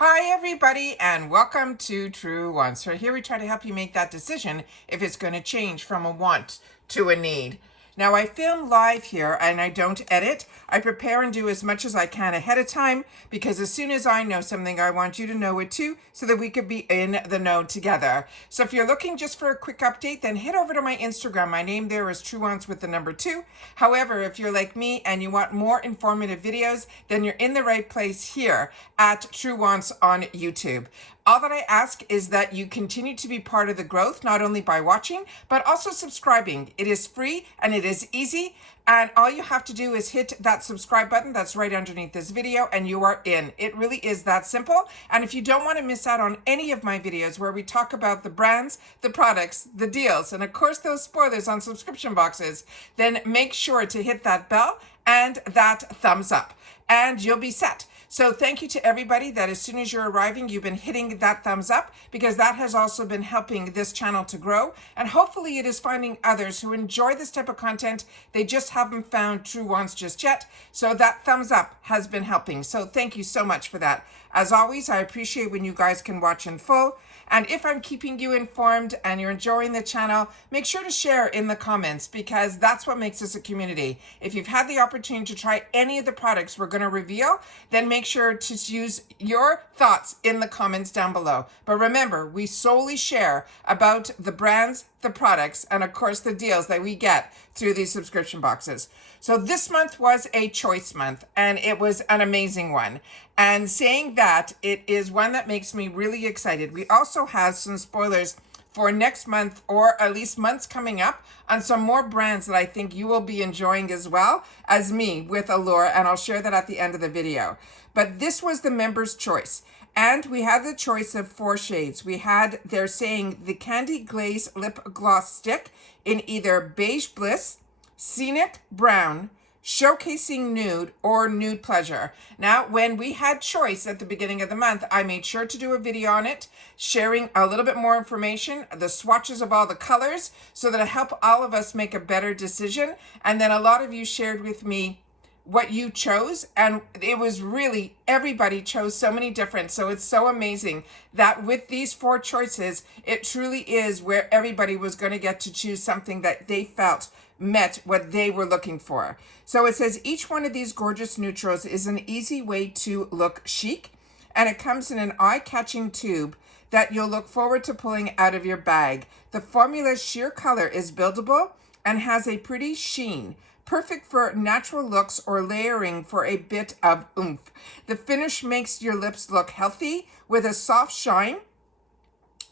Hi everybody and welcome to Truewants. So here we try to help you make that decision if it's going to change from a want to a need. Now I film live here and I don't edit. I prepare and do as much as I can ahead of time because as soon as I know something, I want you to know it too so that we could be in the know together. So if you're looking just for a quick update, then head over to my Instagram. My name there is Truewants with the number 2. However, if you're like me and you want more informative videos, then you're in the right place here at Truewants on YouTube. All that I ask is that you continue to be part of the growth, not only by watching, but also subscribing. It is free and it is easy. And all you have to do is hit that subscribe button that's right underneath this video and you are in. It really is that simple. And if you don't want to miss out on any of my videos where we talk about the brands, the products, the deals, and of course those spoilers on subscription boxes, then make sure to hit that bell and that thumbs up and you'll be set. So thank you to everybody that as soon as you're arriving, you've been hitting that thumbs up because that has also been helping this channel to grow. And hopefully it is finding others who enjoy this type of content. They just haven't found Truewants just yet. So that thumbs up has been helping. So thank you so much for that. As always, I appreciate when you guys can watch in full. And if I'm keeping you informed and you're enjoying the channel, make sure to share in the comments because that's what makes us a community. If you've had the opportunity to try any of the products we're going to reveal, then make sure to use your thoughts in the comments down below. But remember, we solely share about the brands, the products, and of course the deals that we get through these subscription boxes. So this month was a choice month and it was an amazing one. And saying that, it is one that makes me really excited. We also have some spoilers for next month or at least months coming up on some more brands that I think you will be enjoying as well as me with Allure, and I'll share that at the end of the video. But this was the members' choice. And we had the choice of 4 shades. We had, they're saying, the Candy Glaze Lip Gloss Stick in either Beige Bliss, Scenic Brown, Showcasing Nude, or Nude Pleasure. Now, when we had choice at the beginning of the month, I made sure to do a video on it, sharing a little bit more information, the swatches of all the colors, so that it help all of us make a better decision. And then a lot of you shared with me what you chose, and it was really, everybody chose so many different. So it's so amazing that with these 4 choices, it truly is where everybody was going to get to choose something that they felt met what they were looking for. So it says each one of these gorgeous neutrals is an easy way to look chic, and it comes in an eye-catching tube that you'll look forward to pulling out of your bag. The formula's sheer color is buildable and has a pretty sheen, perfect for natural looks or layering for a bit of oomph. The finish makes your lips look healthy with a soft shine,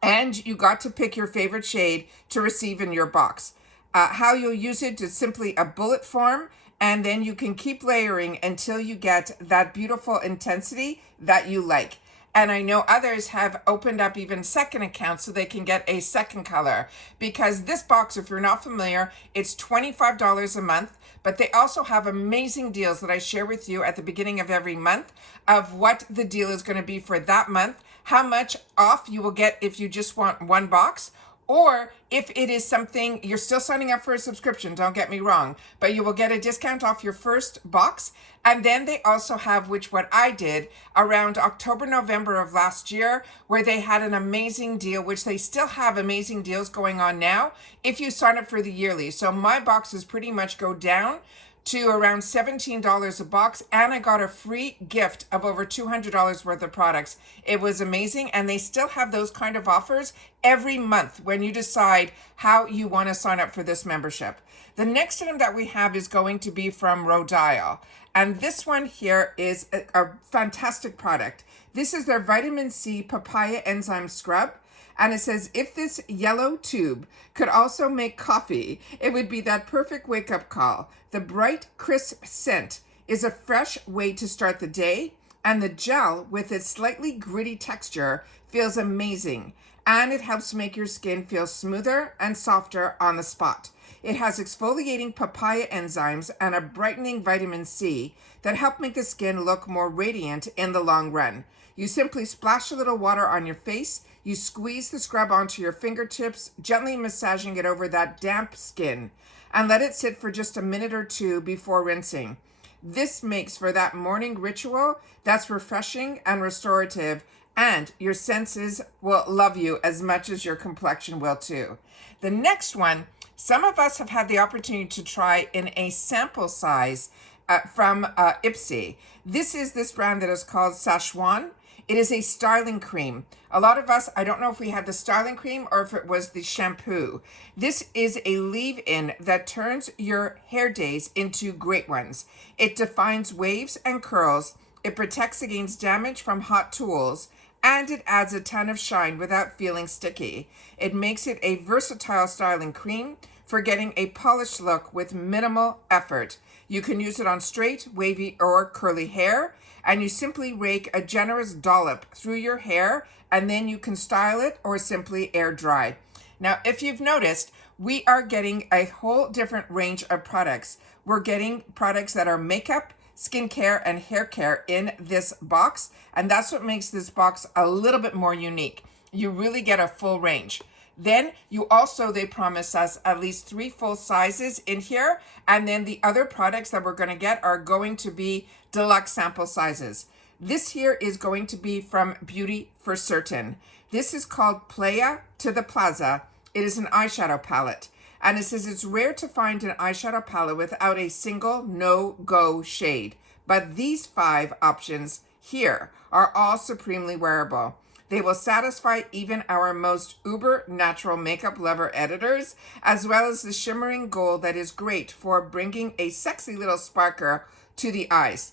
and you got to pick your favorite shade to receive in your box. How you'll use it is simply a bullet form, and then you can keep layering until you get that beautiful intensity that you like. And I know others have opened up even second accounts so they can get a second color, because this box, if you're not familiar, it's $25 a month, but they also have amazing deals that I share with you at the beginning of every month of what the deal is going to be for that month, how much off you will get if you just want one box, or if it is something, you're still signing up for a subscription, don't get me wrong, but you will get a discount off your first box. And then they also have, which what I did around October, November of last year, where they had an amazing deal, which they still have amazing deals going on now if you sign up for the yearly. So my boxes pretty much go down to around $17 a box, and I got a free gift of over $200 worth of products. It was amazing, and they still have those kind of offers every month when you decide how you want to sign up for this membership. The next item that we have is going to be from Rodile, and this one here is a fantastic product. This is their Vitamin C Papaya Enzyme Scrub. And it says, if this yellow tube could also make coffee, it would be that perfect wake-up call. The bright, crisp scent is a fresh way to start the day, and the gel, with its slightly gritty texture, feels amazing. And it helps make your skin feel smoother and softer on the spot. It has exfoliating papaya enzymes and a brightening vitamin C that help make the skin look more radiant in the long run. You simply splash a little water on your face. You squeeze the scrub onto your fingertips, gently massaging it over that damp skin, and let it sit for just a minute or 2 before rinsing. This makes for that morning ritual that's refreshing and restorative, and your senses will love you as much as your complexion will too. The next one, some of us have had the opportunity to try in a sample size from Ipsy. This is this brand that is called Szechuan. It is a styling cream. A lot of us, I don't know if we had the styling cream or if it was the shampoo. This is a leave-in that turns your hair days into great ones. It defines waves and curls. It protects against damage from hot tools, and it adds a ton of shine without feeling sticky. It makes it a versatile styling cream for getting a polished look with minimal effort. You can use it on straight, wavy, or curly hair, and you simply rake a generous dollop through your hair, and then you can style it or simply air dry. Now, if you've noticed, we are getting a whole different range of products. We're getting products that are makeup, skincare, and hair care in this box, and that's what makes this box a little bit more unique. You really get a full range. Then you also, they promise us at least 3 full sizes in here. And then the other products that we're going to get are going to be deluxe sample sizes. This here is going to be from Beauty for Certain. This is called Playa to the Plaza. It is an eyeshadow palette. And it says it's rare to find an eyeshadow palette without a single no-go shade. But these 5 options here are all supremely wearable. They will satisfy even our most uber natural makeup lover editors, as well as the shimmering gold that is great for bringing a sexy little sparkle to the eyes.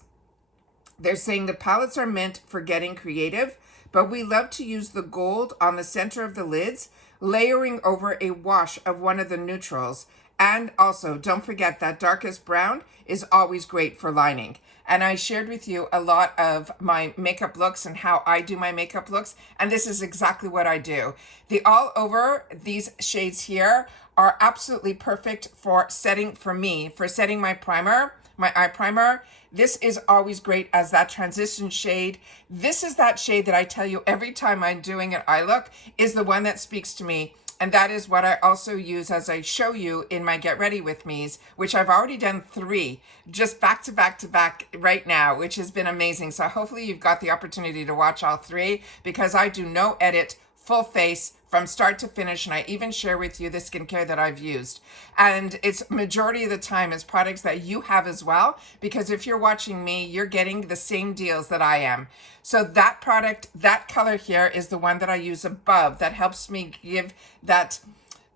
They're saying the palettes are meant for getting creative, but we love to use the gold on the center of the lids, layering over a wash of one of the neutrals. And also, don't forget that darkest brown is always great for lining. And I shared with you a lot of my makeup looks and how I do my makeup looks. And this is exactly what I do. The all over, these shades here are absolutely perfect for setting, for me, for setting my primer, my eye primer. This is always great as that transition shade. This is that shade that I tell you every time I'm doing an eye look is the one that speaks to me. And that is what I also use as I show you in my Get Ready With Me's, which I've already done 3, just back to back to back right now, which has been amazing. So hopefully you've got the opportunity to watch all 3, because I do no edit, full face, from start to finish, and I even share with you the skincare that I've used. And it's majority of the time is products that you have as well, because if you're watching me, you're getting the same deals that I am. So that product, that color here is the one that I use above that helps me give that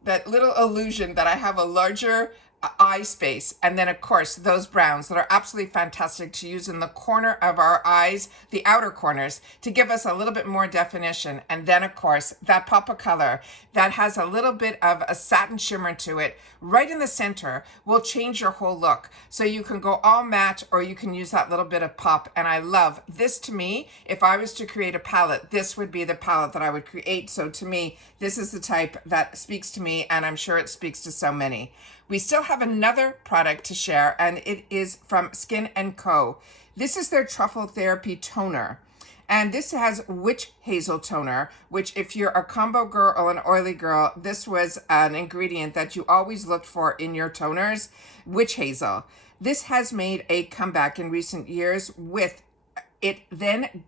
little illusion that I have a larger eye space. And then of course those browns that are absolutely fantastic to use in the corner of our eyes, the outer corners, to give us a little bit more definition. And then of course that pop of color that has a little bit of a satin shimmer to it right in the center will change your whole look. So you can go all matte or you can use that little bit of pop. And I love this. To me, if I was to create a palette, this would be the palette that I would create. So to me, this is the type that speaks to me, and I'm sure it speaks to so many. We still have another product to share, and it is from Skin & Co. This is their Truffle Therapy Toner. And this has witch hazel toner, which if you're a combo girl or an oily girl, this was an ingredient that you always looked for in your toners, witch hazel. This has made a comeback in recent years with it then,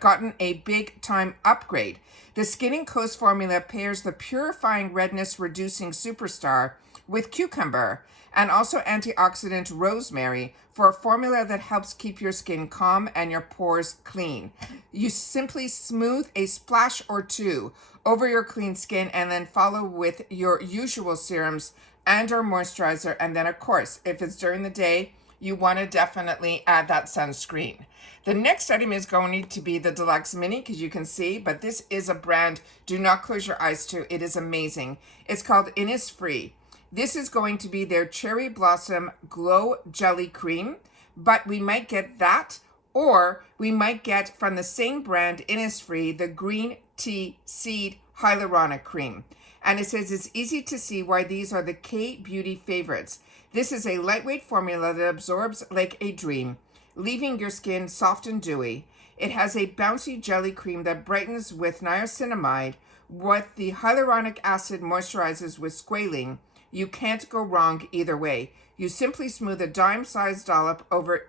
gotten a big time upgrade. The Skin & Co's formula pairs the purifying redness reducing superstar with cucumber and also antioxidant rosemary for a formula that helps keep your skin calm and your pores clean. You simply smooth a splash or 2 over your clean skin and then follow with your usual serums and or moisturizer. And then of course, if it's during the day, you want to definitely add that sunscreen. The next item is going to be the Deluxe Mini, because you can see, but this is a brand, do not close your eyes to. It is amazing. It's called Innisfree. This is going to be their Cherry Blossom Glow Jelly Cream, but we might get that, or we might get from the same brand, Innisfree, the Green Tea Seed Hyaluronic Cream. And it says it's easy to see why these are the K-Beauty favorites. This is a lightweight formula that absorbs like a dream, leaving your skin soft and dewy. It has a bouncy jelly cream that brightens with niacinamide, what the hyaluronic acid moisturizes with squalene, You can't go wrong either way. You simply smooth a dime-sized dollop over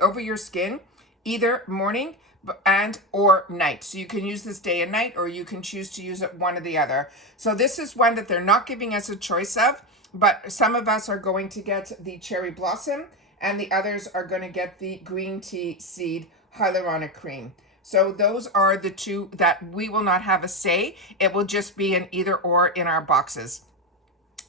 over your skin, either morning and or night. So you can use this day and night, or you can choose to use it one or the other. So this is one that they're not giving us a choice of, but some of us are going to get the cherry blossom and the others are going to get the green tea seed hyaluronic cream. So those are the two that we will not have a say. It will just be an either or in our boxes.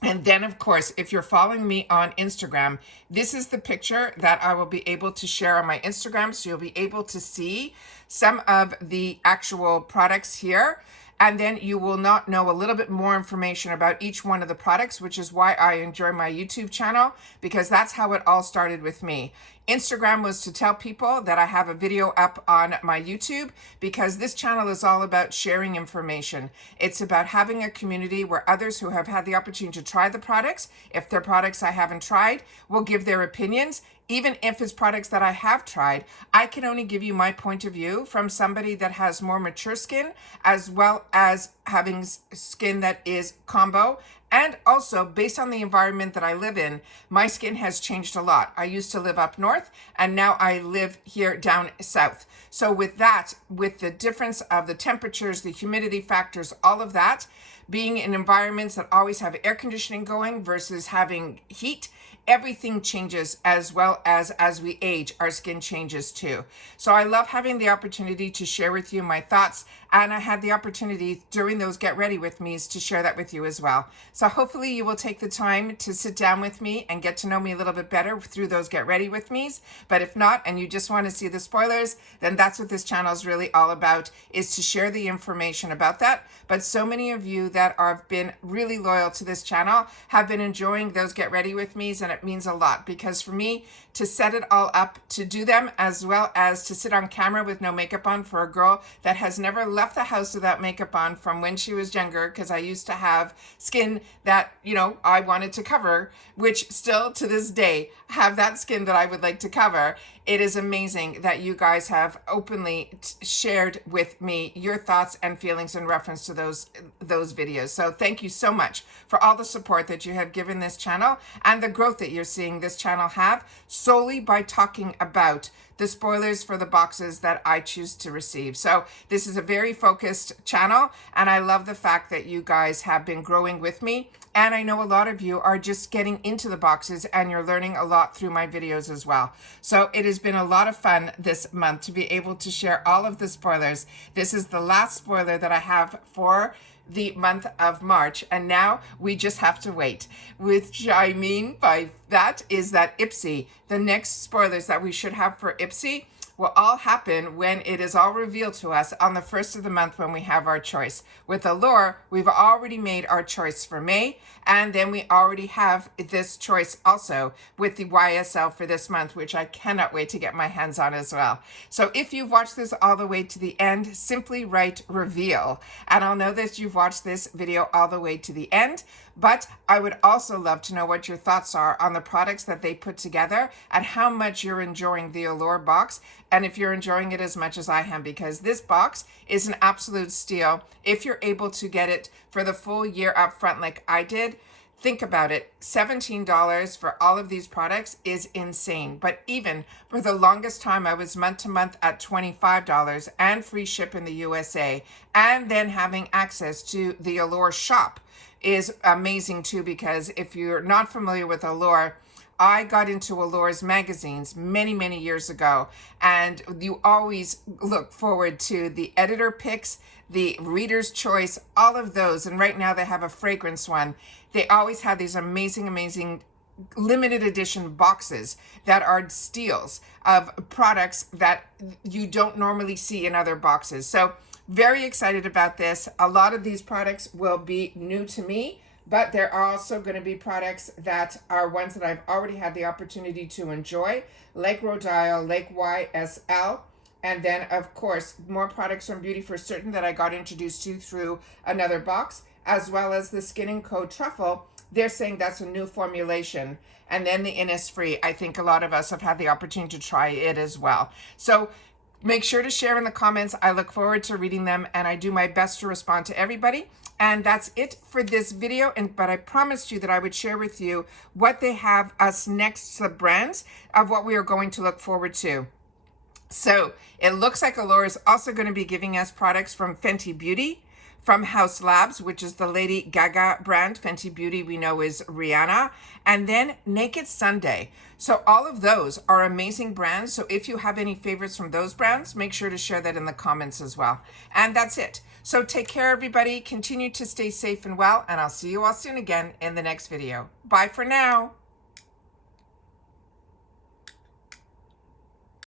And then, of course, if you're following me on Instagram, this is the picture that I will be able to share on my Instagram. So you'll be able to see some of the actual products here. And then you will not know a little bit more information about each one of the products, which is why I enjoy my YouTube channel, because that's how it all started with me. Instagram was to tell people that I have a video up on my YouTube, because this channel is all about sharing information. It's about having a community where others who have had the opportunity to try the products, if they're products I haven't tried, will give their opinions. Even if it's products that I have tried, I can only give you my point of view from somebody that has more mature skin, as well as having skin that is combo. And also, based on the environment that I live in, my skin has changed a lot. I used to live up north, and now I live here down south. So with that, with the difference of the temperatures, the humidity factors, all of that, being in environments that always have air conditioning going versus having heat, everything changes, as well as we age, our skin changes too. So I love having the opportunity to share with you my thoughts, and I had the opportunity during those Get Ready With Me's to share that with you as well. So hopefully you will take the time to sit down with me and get to know me a little bit better through those Get Ready With Me's. But if not, and you just want to see the spoilers, then that's what this channel is really all about, is to share the information about that. But so many of you that have been really loyal to this channel have been enjoying those Get Ready With Me's, and it means a lot, because for me to set it all up to do them, as well as to sit on camera with no makeup on for a girl that has never left the house without makeup on from when she was younger, because I used to have skin that, you know, I wanted to cover, which still to this day have that skin that I would like to cover. It is amazing that you guys have openly shared with me your thoughts and feelings in reference to those videos. So thank you so much for all the support that you have given this channel, and the growth that you're seeing this channel have, solely by talking about the spoilers for the boxes that I choose to receive. So this is a very focused channel, and I love the fact that you guys have been growing with me. And I know a lot of you are just getting into the boxes, and you're learning a lot through my videos as well. So it has been a lot of fun this month to be able to share all of the spoilers. This is the last spoiler that I have for the month of March, and now we just have to wait. Which I mean by that is that Ipsy, the next spoilers that we should have for Ipsy, will all happen when it is all revealed to us on the 1st of the month, when we have our choice. With Allure, we've already made our choice for May, and then we already have this choice also with the YSL for this month, which I cannot wait to get my hands on as well. So if you've watched this all the way to the end, simply write reveal, and I'll know that you've watched this video all the way to the end. But I would also love to know what your thoughts are on the products that they put together, and how much you're enjoying the Allure box, and if you're enjoying it as much as I am, because this box is an absolute steal if you're able to get it for the full year up front like I did. Think about it, $17 for all of these products is insane. But even for the longest time, I was month to month at $25 and free ship in the USA, and then having access to the Allure shop is amazing too, because if you're not familiar with Allure, I got into Allure's magazines many, many years ago, and you always look forward to the editor picks, the reader's choice, all of those. And right now they have a fragrance one. They always have these amazing, amazing limited edition boxes that are steals of products that you don't normally see in other boxes. So very excited about this. A lot of these products will be new to me, but there are also going to be products that are ones that I've already had the opportunity to enjoy, like Rodial, like YSL, and then of course more products from Beauty for Certain that I got introduced to through another box, as well as the Skin & Co. Truffle. They're saying that's a new formulation. And then the Innisfree, I think a lot of us have had the opportunity to try it as well. So Make sure to share in the comments. I look forward to reading them, and I do my best to respond to everybody. And that's it for this video. But I promised you that I would share with you what they have us next, the brands of what we are going to look forward to. So it looks like Allure is also going to be giving us products from Fenty Beauty, from House Labs, which is the Lady Gaga brand. Fenty Beauty we know is Rihanna, and then Naked Sunday. So all of those are amazing brands. So if you have any favorites from those brands, make sure to share that in the comments as well. And that's it. So take care, everybody. Continue to stay safe and well, and I'll see you all soon again in the next video. Bye for now.